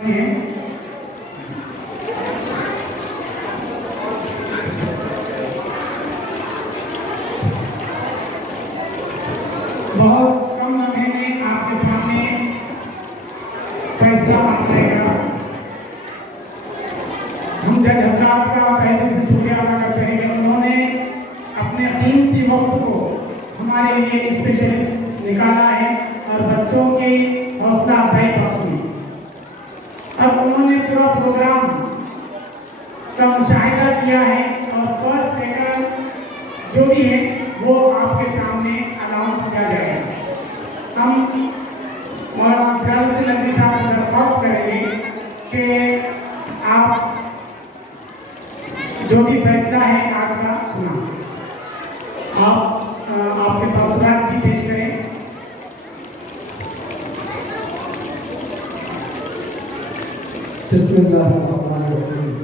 बहुत कम समय में आपके सामने फैसला आ जाएगा। हम जज हजरात का पहले से शुक्रिया अदा करते हैं कि उन्होंने अपने कीमती वक्त को हमारे लिए स्पेशल निकाला है और बच्चों की हौसला अफजाई बख्शी। अब उन्होंने पूरा प्रोग्राम का मुशाहिदा किया है और फर्स्ट सेकंड जो भी है वो आपके सामने अनाउंस किया जाएगा। हम मौलाना फ़िज़ालुद्दीन नदवी साहब से दरख्वास्त करेंगे कि आप जो भी फैसला है आपका सुना, आप आपके तासुरात भी पेश करें। बिस्मिल्लाहिर्रहमानिर्रहीम।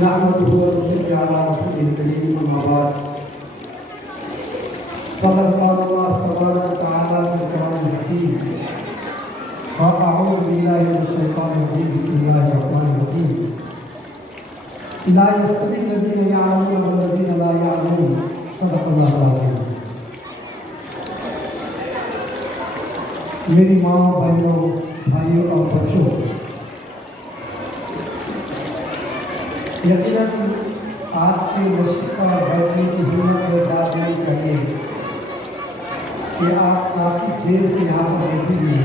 नहमदुहु व नुसल्ली अला रसूलिल करीम, अम्मा बाद। फ़क़द क़ाल अल्लाह तबारक व तआला फ़ी कलामिल हकीम। अऊज़ु बिल्लाहि मिनश शैतानिर रजीम। बिस्मिल्लाहिर रहमानिर रहीम। ला यस्तवी लज़ीना यअलमून वल्लज़ीना ला यअलमून। सदक़ल्लाहुल अज़ीम। मेरी माँ, बहनों, भाइयों और बच्चों, यकीनन आज के नशिस्त पर बैठने की हिम्मत में बात नहीं चाहिए कि आप काफ़ी देर से यहाँ पर बैठे हुए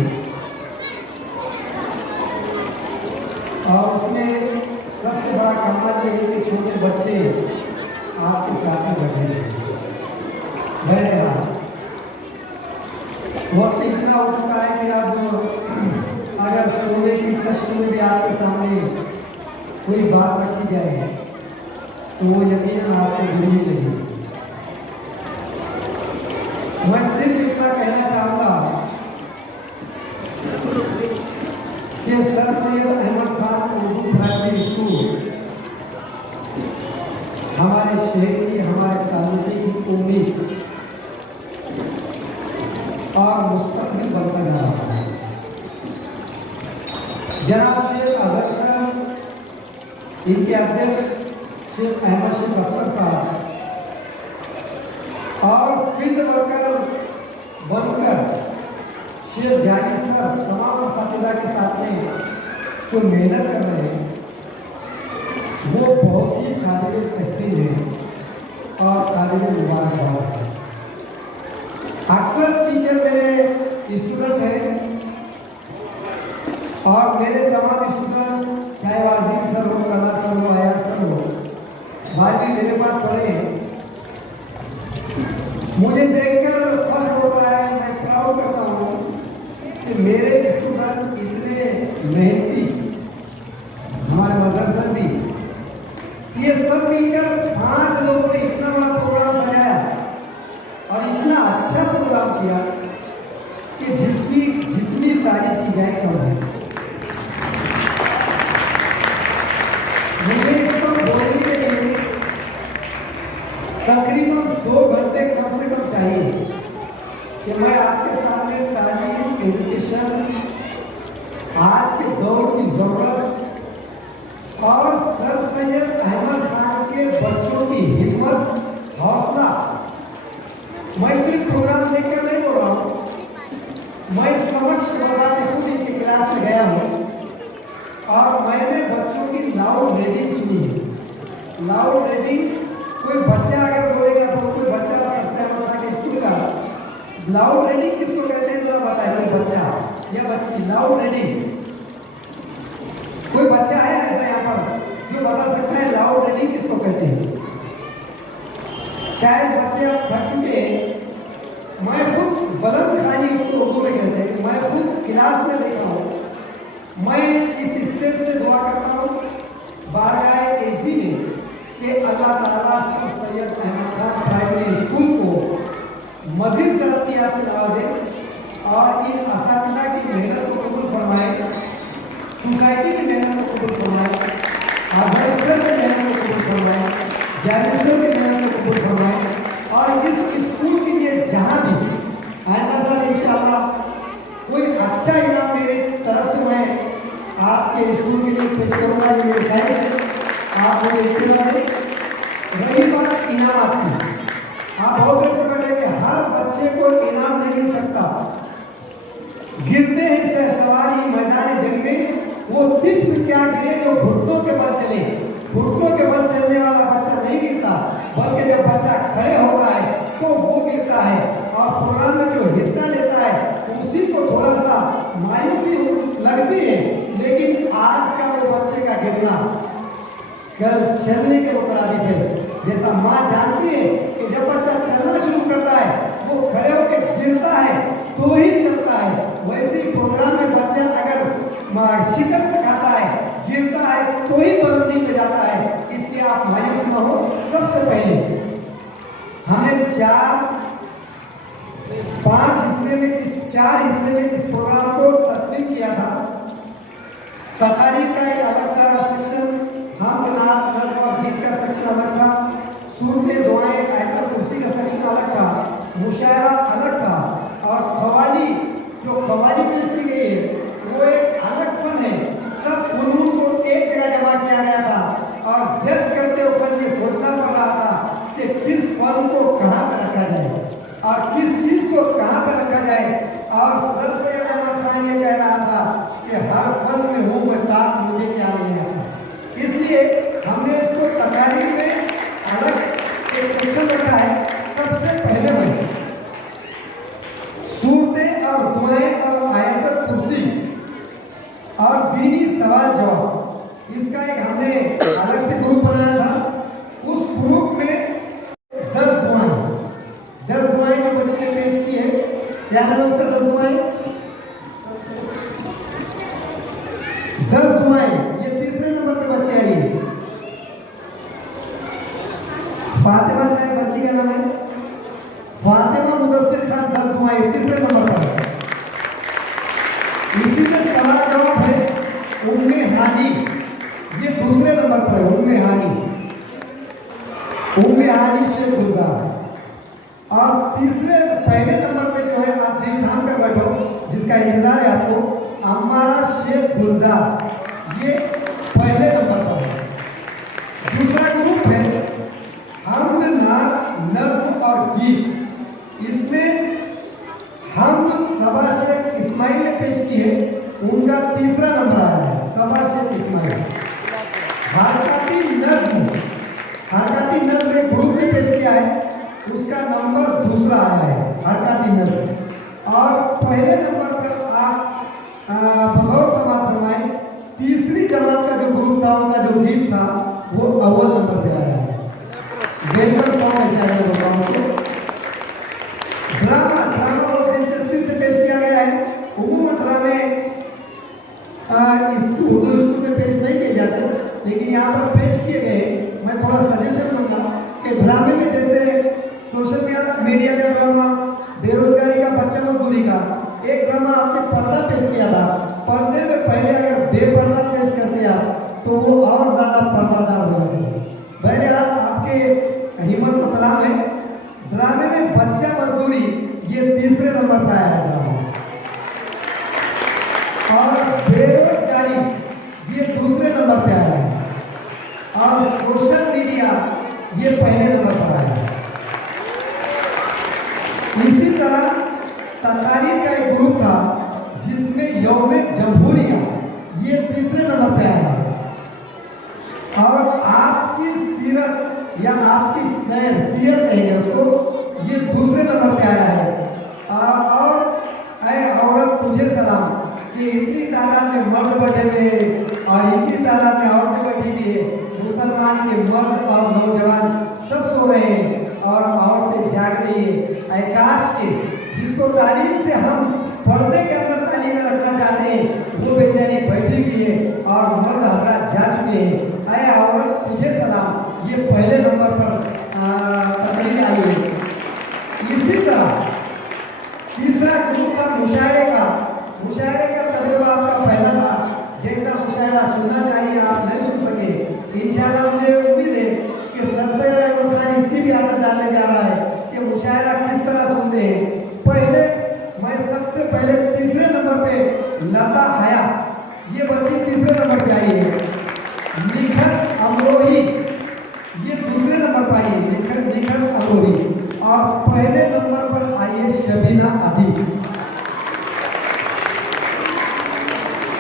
और उसमें सबसे बड़ा कमाल ये है कि छोटे बच्चे आपके साथ में बैठे हैं। वक्त इतना हो चुका है कि अब अगर सोने की कष्ट में भी आपके सामने कोई बात रखी जाए तो वो यकीनन आपको बुरी लगेगी। मैं सिर्फ इतना कहना चाहूँगा कि sir Syed Ahmad Khan Urdu primary school हमारे शहर की, हमारे तालुके की उम्मीद और मुस्तकबिल बनता जा रहा है। जनाब शेख अजहर साहब, इनके अध्यक्ष शेख अहमद शेख अख्तर साहब और फील्ड वर्कर बनकर शेख जानी साहब तमाम साथीदार के साथ में जो मेहनत कर रहे हैं वो बहुत ही काबिल तहसीन है और काबिल मुबारकबाद है। अक्सर टीचर मेरे स्टूडेंट हैं और मेरे तमाम स्टूडेंट चाहे वाजिब सर हो, कला सर हो, आया सर हो, भाई मेरे पास पढ़े हैं। मुझे देखकर फख्र होता है, मैं प्राउड करता हूँ कि मेरे स्टूडेंट इतने मेहनती, हमारे मदरसा भी, ये सब मिलकर 5 लोगों ने इतना बड़ा प्रोग्राम बनाया और इतना अच्छा प्रोग्राम किया कि जिसकी जितनी तारीफ की जाए कम है। मुझे इसको बोलने के लिए तकरीबन 2 घंटे कम से कम चाहिए कि मैं आपके सामने तालीम, एजुकेशन, आज के दौर की जरूरत और सर सैयद अहमद खान के बच्चों की हिम्मत, हौसला, मैं सिर्फ प्रोग्राम देखकर नहीं बोल रहा हूँ, मैं समक्ष बताते खुद इनकी क्लास में गया हूँ और मैंने बच्चों की लाउड रीडिंग सुनी है। लाउड रीडिंग, कोई बच्चा अगर बोलेगा तो कोई बच्चा बता के स्कूल का लाउड रीडिंग किसको कहते हैं जरा बताए। कोई बच्चा या बच्ची लाउड रीडिंग, कोई बच्चा है ऐसा यहाँ पर जो बता सकता है लाउड रीडिंग किसको कहते हैं? शायद बच्चे अब थक चुके हैं। मैं खुद बुलंद खानी उसको उर्दू में कहते हैं, मैं खुद क्लास में देखा हूँ। मैं इस स्टेज से दुआ करता हूँ बारगाह एसडी में कि अल्लाह ताला sir Syed Ahmad Khan primary school को मजीद तरक्की से नवाजे और इन असातिज़ा की मेहनत को कबूल फरमाए, सोसाइटी की मेहनत को कबूल फरमाए, आधार की मेहनत को कबूल फरमाए, जायज़ों की मेहनत को कबूल फरमाए और इस स्कूल के लिए जहाँ भी आइंदा साल इंशाअल्लाह कोई अच्छा इनाम पेश करूंगा, ये मेरी ख्वाहिश है आप मुझे इतना दें। रही बात इनाम की, आप बहुत अच्छे बैठे कि हर बच्चे को इनाम नहीं मिल सकता। गिरते हैं सवारी मैदान जंग में, वो तिर्फ क्या गिरे जो घुटनों के बल चले। घुटनों के बल चलने वाला बच्चा नहीं गिरता, बल्कि जब बच्चा खड़े होता है तो वो गिरता है। और प्रोग्राम में जो हिस्सा लेता है उसी को थोड़ा सा मायूसी लगती है, लेकिन आज का वो बच्चे का गिरना कल चलने के मुताबिक है। जैसा माँ जानती है कि जब बच्चा चलना शुरू करता है वो खड़े होकर गिरता है तो ही चलता है, वैसे ही प्रोग्राम में बच्चा अगर शिकस्त खाता है, गिरता है तो ही बुलंदी पे जाता है। इसलिए आप मायूस न हो। सबसे पहले हमने 4-5 हिस्से में इस प्रोग्राम को तकसीम किया था। तकारीर का एक अलग था सेक्शन, हम नज़्म और गीत का सेक्शन अलग था, सूरतें दुआएं आयतल कुर्सी का सेक्शन अलग था, मुशायरा अलग था, और कवाली जो कवाली पेश की गई है वो एक अलग फन है। सब फनून को एक जगह जमा किया गया था और जज करते ऊपर ये सोचना पड़ रहा था कि किस फन को कहाँ पर रखा जाए और किस चीज को कहाँ पर रखा जाए। और सर से अहमद खान ये कह रहा था कि हर फन में हूँ मैं ताक मुझे क्या लेना था, इसलिए हमने इसको तकारीर में अलग एक सेक्शन रखा है। सबसे पहले में सूरतें और दुआएं और आयतल कुर्सी और दीनी सवाल जवाब, इसका एक हमने अलग से ग्रुप बनाया था। उस ग्रुप में 10 दुआएं जो बच्चे ने पेश की है, क्या नाम है उसका? 10 दुआएं, ये तीसरे नंबर पे बच्चे आइए। फातिमा साहब बच्ची का नाम है फातिमा मुदस्सिर खान, 10 दुआएं तीसरे नंबर पर। इसी में सवाल जवाब है उम्मे हानी, ये दूसरे नंबर पर है। उम्मे हानी शेख गुलजार। और तीसरे पहले नंबर पे जो है, आप दिल थाम कर बैठो, जिसका इंतजार है आपको, अम्मारा शेख गुलजार, ये पहले नंबर पर है। दूसरा ग्रुप है हमद नज़्म और गीत, इसमें हम सबा शेख इस्माइल ने पेश की है, उनका तीसरा नंबर आया है। सबा शेख इस्माइल। हरकती नज़्म एक ग्रुप ने पेश किया है, उसका नंबर दूसरा आया है, हरकती नज़्म। और पहले नंबर पर आप बगौर समाप्त फरमाएं, तीसरी जमात का जो ग्रुप था, उनका जो गीत था, वो अव्वल नंबर पे आया है। ड्रामा बहुत दिलचस्पी से पेश किया गया है। उम्मूमन ड्रामे उर्दू स्कूल में पेश नहीं किए जाते, लेकिन यहाँ पर पेश किए गए। मैं थोड़ा सजेशन दूंगा कि ड्रामे में जैसे सोशल मीडिया का ड्रामा, बेरोजगारी का, बच्चा मजदूरी का, एक ड्रामा आपने पर्दा पेश किया था। पर्दे में पहले अगर बेपर्दा पेश कर दिया तो वो और ज्यादा पर्दादार हो जाएगा। बहरहाल आपके हिम्मत को सलाम है। ड्रामे में बच्चा मजदूरी ये तीसरे नंबर पर आया है और बेरोजगारी ये दूसरे नंबर पे आया है और सोशल मीडिया ये पहले नंबर पर आया है। इसी तरह तकारीर का एक ग्रुप था जिसमें यौम जमहूरिया ये तीसरे नंबर पे आया है और आपकी सीरत या आपकी सीरत कहेंगे उसको, ये दूसरे नंबर पे आया है। और ऐ औरत तुझे सलाम, कि इतनी तादाद में मर्द बैठे हुए और इतनी तादाद में औरतें बैठी हुई है, मुसलमान के मर्द और नौजवान सब सो रहे हैं और औरतें जाग रही है। आकाश के जिसको तालीम से हम पर्दे के अंदर तालीम में रखना चाहते हैं, वो बेचारी बैठी हुई है और मर्द हजरात जा चुके हैं। ऐ औरत तुझे सलाम, ये पहले नंबर पर तकरीर आई है। इसी तरह तीसरा ग्रुप था मुशायरे का। मुशायरे का तजुर्बा आपका पहला था, जैसा मुशायरा सुनना चाहिए आप नहीं सुन सके। इंशाअल्लाह मुझे उम्मीद है कि सरसैयद इसकी भी आदत डालने जा रहा है कि मुशायरा किस तरह सुनते हैं। पहले मैं सबसे पहले तीसरे नंबर पे लता हया, ये बच्ची तीसरे नंबर पे आई है। गुना अधिक।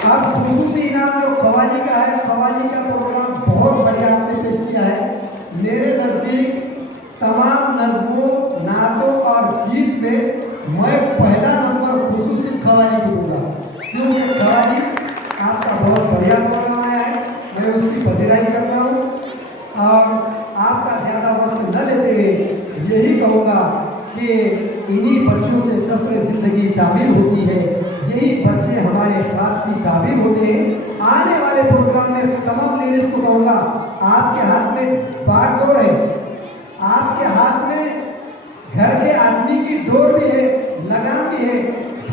अब खुसूसी इनाम जो खवाली का है, खवाली का प्रोग्राम बहुत बढ़िया आपने पेश किया है। मेरे नजदीक तमाम नज़्मों, नातों और गीत में मैं पहला नंबर खुसूसी खवाली को दूंगा, क्योंकि खवाली आपका बहुत बढ़िया प्रोग्राम आया है। मैं उसकी पसीराई कर रहा हूँ और आपका ज़्यादा वक्त न लेते हुए यही कहूँगा कि इन्हीं बच्चों से कसर ज़िंदगी तामीर होती है, यही बच्चे हमारे साथ की तामीर होते हैं। आने वाले प्रोग्राम में तमाम लेडीज को कहूँगा, आपके हाथ में बागडोर है, आपके हाथ में घर के आदमी की डोर भी है, लगाम भी है।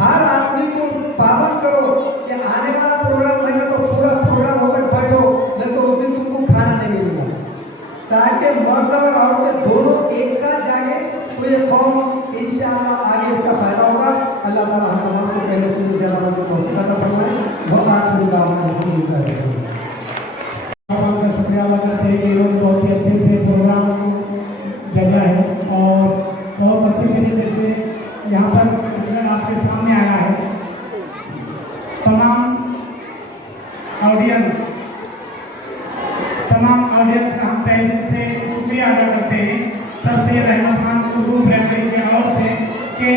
हर आदमी को पाबंद करो कि आने वाला प्रोग्राम लगा तो पूरा प्रोग्राम होकर बैठो, नहीं तो उस दिन तुमको खाना नहीं मिलेगा, ताकि मर्द और औरतें दोनों एक साथ जागे तो ये कौम इंशाअल्लाह आगे इसका फायदा होगा। अल्लाह ताला हम तमाम को पहले से ज़्यादा को तौफीक अता फरमाए। बहुत शुक्रिया अदा करते हैं कि इन्होंने बहुत ही अच्छे से प्रोग्राम जगह है और बहुत अच्छे तरीके से यहाँ पर आपके सामने आया है। तमाम ऑडियंस का हम तहे दिल से शुक्रिया अदा करते हैं sir Syed Ahmad Khan group library के ओर से कि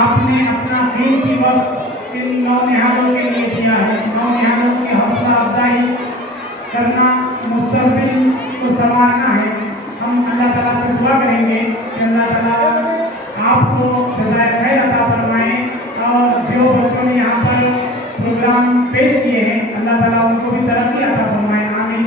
आपने अपना कीमती वक्त इन नौनिहालों के लिए दिया है। नौनिहालों की हौसला अफजाई करना, मुस्तकबिल को संवारना है। हम अल्लाह ताला से दुआ करेंगे कि अल्लाह ताला आपको सजाए खैर अता फरमाए और जो बच्चों ने यहाँ पर प्रोग्राम पेश किए हैं अल्लाह ताला उनको भी तरक्की अता फरमाए। आमीन।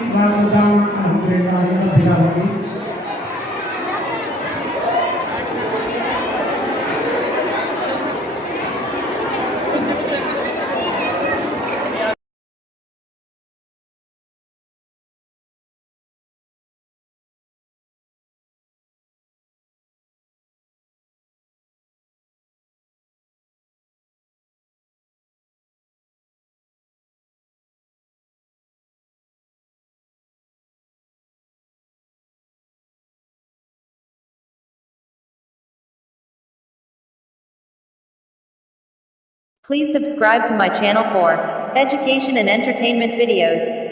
Please subscribe to my channel for education and entertainment videos.